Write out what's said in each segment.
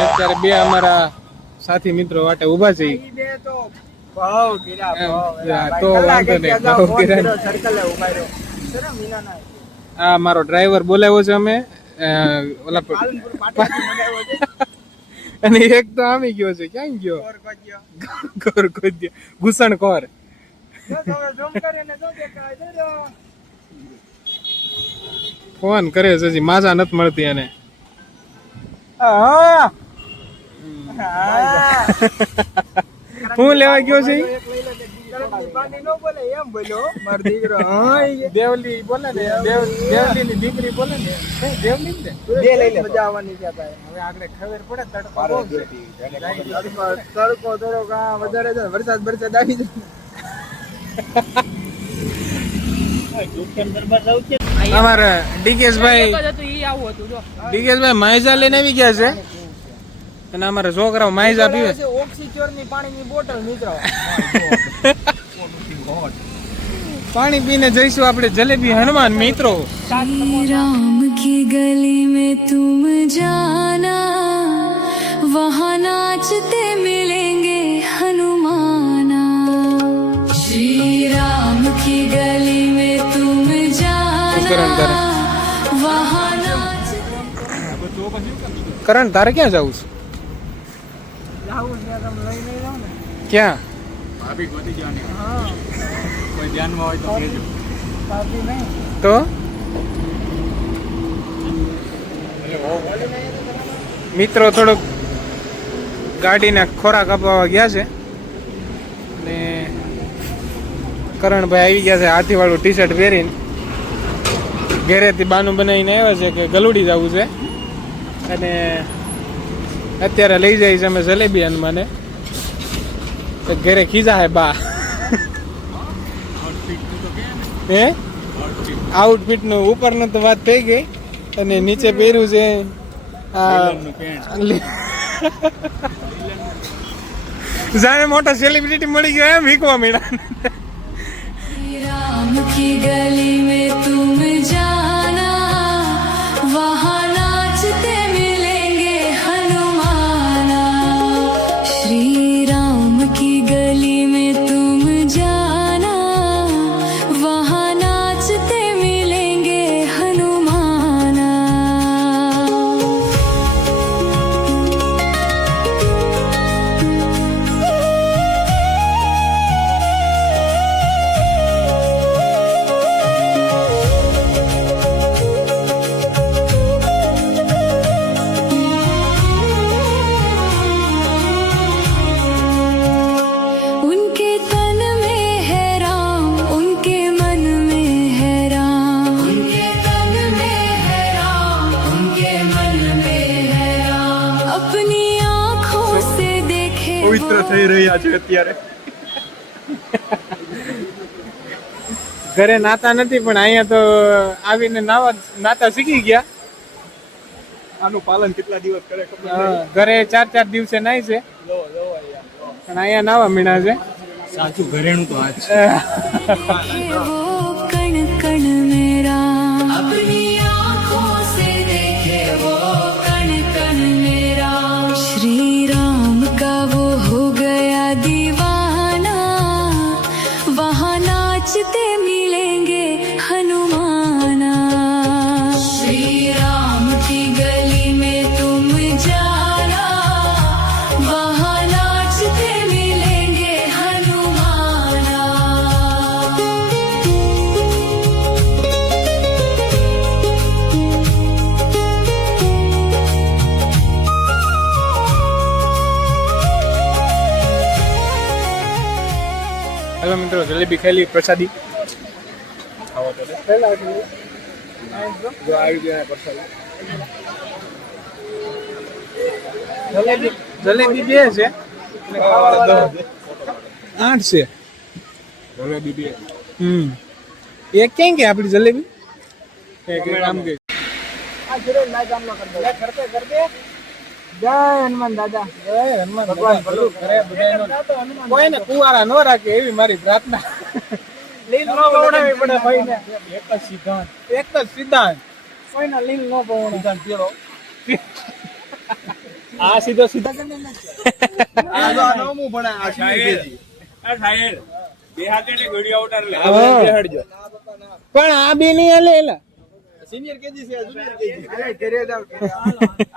અત્યારે બે અમારા સાથી મિત્રો વાટે ઉભા છે તો વાંધો નહીં. આ મારો ડ્રાઈવર બોલાવ્યો છે અમે ઓલા અને એક તો આમી ગયો છે. ક્યાં ગયો? ઘૂસણખોર. ફોન કરે છે હજી માજા નથી મળતી એને. હું લેવા ગયો છે? દેવલી બોલે ને, દેવલી ની દીકરી બોલે ને, દેવલી ને મજા આવવાની છે. હવે આગળ ખબર પડે તડકો થોડો વધારે છે, વરસાદ આવી જાય. અમારે ડીકેશભાઈ માઇઝા લઈને આવી ગયા છે અને અમારા છોકરાઓ માઇઝા પીવે છે. ઓક્સિક્યોર ની પાણીની બોટલ મિત્રો. પાણી પીને જઈશું આપણે જલેબી હનુમાન મિત્રો. राम की गली में तुम जाना, वहाँ नाचते मिलेंगे हनुमाना. श्री राम की गली में तुम जाना, वहाँ नाचते. કરણ તારે ક્યાં જવું છે? ક્યાં? તો મિત્રો થોડોક ગાડીના ખોરાક અપાવવા ગયા છે અને કરણભાઈ આવી ગયા છે હાથી વાળું ટી શર્ટ પહેરીને. ઘેરેથી બાનું બનાવીને આવ્યા છે કે ગલુડી જવું છે અને અત્યારે લઈ જાય છે અમે જલેબી હનુમાને. ઘરે ખીજા હે બા. હે આઉટફિટ નું ઉપર નું તો વાત થઈ ગઈ અને નીચે પહેર્યું છે જાણે મોટા સેલિબ્રિટી મળી ગયો એમ વીકવા મળ્યા. राम की गली में तुम जाना, वहाँ नाचते मिलेंगे हनुमाना. श्री राम की गली में तुम जाना, वहाँ नाचते मिलेंगे हनुमाना. उनके तन में है राम, उनके मन में है राम. उनके तन में है राम, उनके मन में है राम. अपनी आँखों से देखे પવિત્ર થઈ રહ્યા છે અત્યારે. ઘરે નાતા નથી પણ અહીંયા તો આવીને નાતા શીખી ગયા. આનું પાલન કેટલા દિવસ કરે ખબર ઘરે 4 દિવસે નાય છે પણ અહીંયા નાવા મીણા છે. સાચું ઘરેણું તો આજ वो कण कण मेरा, अपनी आँखों से देखे वो कण कण मेरा. श्री राम का वो हो गया दीवाना, वहाँ नाचते मिलेंगे हनुमाना. श्री राम की गली में तुम जाना, वहाँ नाचते मिलेंगे हनुमाना. હેલો મિત્રો, જલેબી ખાઈ પ્રસાદી. જો આવી ગયા પ્રસાદ. જલેબી 2 છે 8 છે. જલેબી 2. એક ક્યાં કે આપણી જલેબી એક આમ ગઈ. જય હનુમાન દાદા, જય હનુમાન ભગવાન ભલું કરે બધાયનું. કોઈને કુંવારા ન રાખે એવી મારી પ્રાર્થના. લીલ ન પવડાવી પડે ભાઈને. એક જ સિદ્ધાંત. કોઈને લીલ ન પવડાવે. આ સીધો સીધા આ નવમું ભણે આ શિબિર પણ આ બે નહીં હાલે એલા. સિનિયર કેજી છે જુનિયર કેજી અરે ઘરે જાવ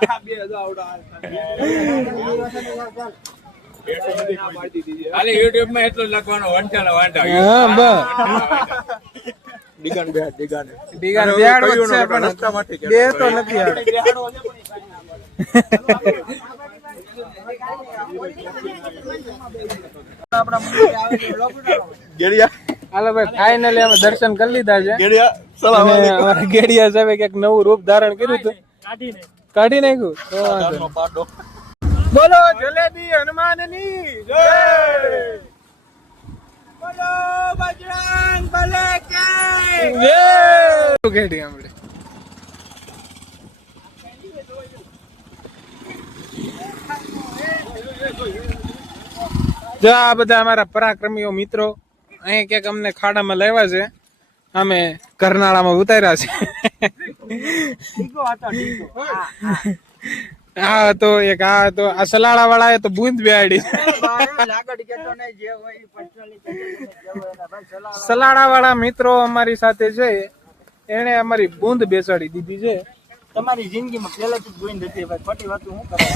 આ બે જો આવડા ખાલી YouTube માં એટલું લખવાનું વંચાલા વાંટા. હા બસ ડીગાન ડીગાન બેહાડવો જ છે પણ બે તો નથી આવડે. ગેડિયા હાલો ભાઈ ફાઇનલી અમે દર્શન કરી લીધા છે. ગેડિયા સલામ અને અમારા ગેડિયા સાહેબે કંઈક નવું રૂપ ધારણ કર્યું હતું. કાઢી નાખ્યું તો વાંધો નહીં. પાડો બોલો જલેબી હનુમાનની જય. બોલો બજરંગ બલે કી જય. ગેડી આપણે જો આ બધા અમારા પરાક્રમીઓ મિત્રો અહીં ક્યાંક અમને ખાડામાં લાવ્યા છે. અમે કરનાળામાં ઉતાર્યા છે. આ તો એક આ તો આ સલાડા વાળા તો બૂંદ બેહાડી. સલાડા વાળા મિત્રો અમારી સાથે છે. એને અમારી બૂંદ બેસાડી દીધી છે. તમારી જિંદગીમાં પહેલાથી જ ગોઈન હતી ભાઈ, ખોટી વાતો હું કરવા.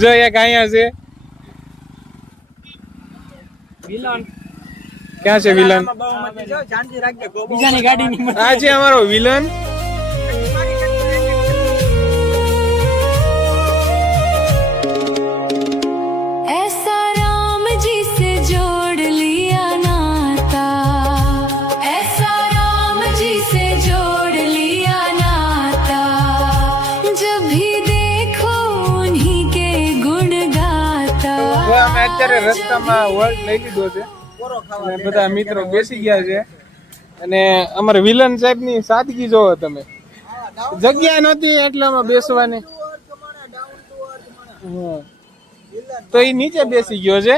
જો એક અહીંયા છે. વિલન ક્યાં છે વિલન? બહુમતી જો શાંતિ રાખજે, બીજાની ગાડીની આ છે અમારો વિલન. ऐसा राम जी से जोड़ लिया नाता, ऐसा राम जी से जोड़ लिया नाता, जब भी देखो उन्हीं के गुण गाता. જો અમે અત્યારે રસ્તામાં વર્લ્ડ લઈ લીધો છે અને બધા મિત્રો બેસી ગયા છે. અને અમારે વિલન સાહેબ ની સાદગી જોવો તમે. જગ્યા નહોતી એટલે અમે બેસવાની. હા. તો એ નીચે બેસી ગયો છે.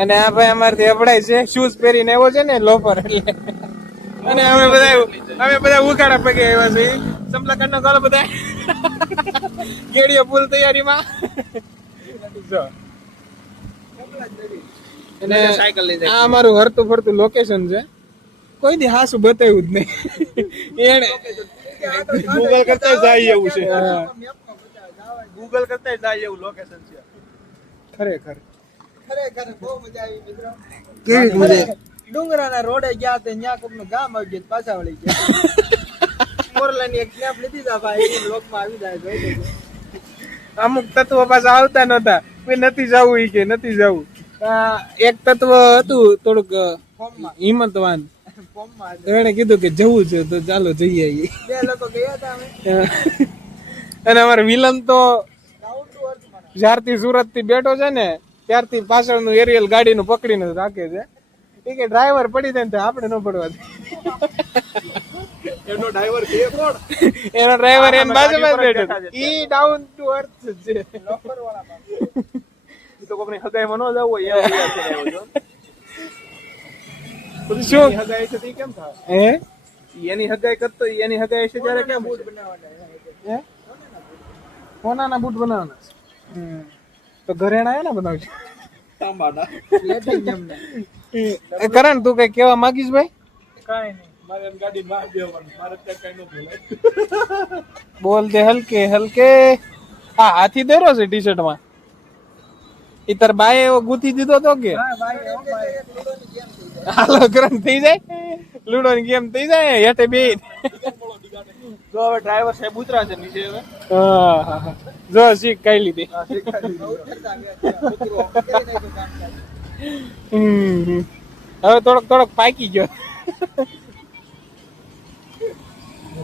અને આ ભાઈ અમારથી અપડાય છે. શૂઝ પહેરીને આવ્યો છે ને લોફર એટલે. અને અમે બધા ઉઘાડા પગે આવ્યા છે. સમલાકંડ નો ગાળો બધા ગેડીઓ ફૂલ તૈયારીમાં. જો અને આ અમારું હરતું ફરતું લોકેશન છે. કોઈ દી હાસું બતાવ્યું જ નહીં. એને ગૂગલ કરતા જાય એવું છે. હા, ગૂગલ કરતા જાય એવું લોકેશન છે. ખરેખર ખરેખર બહુ મજા આવી મિત્રો. કેવી મજા. ડુંગરાના રોડે ગયા તે ન્યા કોકનું ગામ આવી ગયું, પાછા વળી ગયા. મોરલાની એક સ્નેપ લીધી તા ભાઈ, એ બ્લોકમાં આવી જાય જોઈ લેજો. અમુક તત્વો પાછા આવતા નતા. કોઈ નથી જવું ઈ કે નથી જવું. એક તત્વ હતું થોડુંક ફોર્મમાં હિંમતવાન. ફોર્મમાં તો એને કીધું કે જવું છે તો ચાલો જઈ આવીએ. બે લોકો ગયા હતા અમે. અને અમારો વિલન તો ડાઉન ટુ અર્થ માં. જ્યારથી સુરત થી બેઠો છે ને ત્યારથી પાછળનું એરિયલ ગાડીનું પકડીને જ રાખે છે. એ કે ડ્રાઈવર પડી જાય ને તો આપણે ન પડવા દે. એનો ડ્રાઈવર કે કોણ? એનો ડ્રાઈવર એની બાજુમાં જ બેઠો છે. ઈ ડાઉન ટુ અર્થ છે. લોફર વાળા પાસે. ઈ તો કોકની હગાઈમાં ન જવું હોય એમ તૈયાર થઈને આવ્યો છો. શું એની હગાઈ છે તે કેમ થાય? હે એની હગાઈ કરતો એની હગાઈ છે ત્યારે કેમ બૂટ બનાવવાના. હે કોનાના બૂટ બનાવવાના છે? તો ઘરેણા હે ને બનાવજો. તાંબાના લેટિંગ એમને. કરણ તું કઈ કેવા માંગીશ ભાઈ? કાંઈ નહીં. મારે એમ ગાડી માં દેવાનું મારે ત્યાં કઈ ન બોલાય. બોલ દે હલકે હલકે. હા હાથી દોરો છે ટી શર્ટ માં. ઈ તાર બાએ એવો ગુથી દીધો તો કે હા ભાઈ, ઓ ભાઈ. હાલો કરણ થઈ જાય. લૂડો ની ગેમ થઈ જાય હેઠે બે. જો હવે ડ્રાઈવર સાહેબ ઉતરા છે નીચે હવે. હા જો શીખ કઈ લીધી. ઉતરતા ગયા છે. ઉતરો. કરી નાખ્યું કામકાજ. હવે થોડોક પાકી ગયો.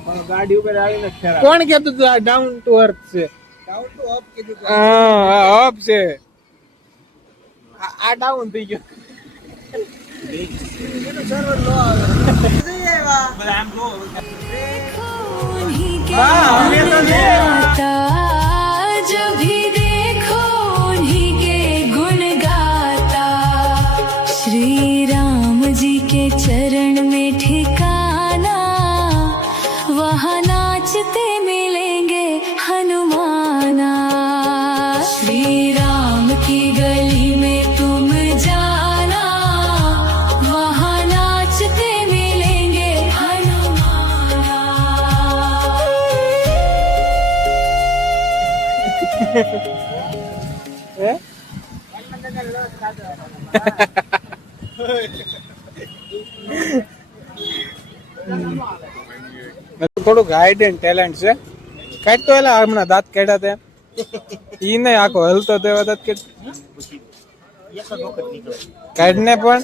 પણ ગાડી ઉપર આવીને જ ખરા. કોણ કેતું તું આ ડાઉન ટુ અર્થ છે? ડાઉન ટુ અપ કીધું તો. હા અપ છે. આ ડાઉન થઈ ગયો. એનું સર્વર લો આવે. उन्हीं के गुण गाता जब भी देखो उन्हीं के गुण गाता श्री राम जी के चरण में ठिकाना वहाँ नाचते मिलेंगे हनुमाना श्री राम की गली में तुम जाना वहाँ नाचते मिलेंगे हनुमाना હે? થોડુંક હાઈડ એન્ડ ટેલેન્ટ છે કાઢ તો એલા હમણાં દાંત કાઢ્યા તે ઈ નહીં આખો હલતો તેવા દાંત કાઢ ને પણ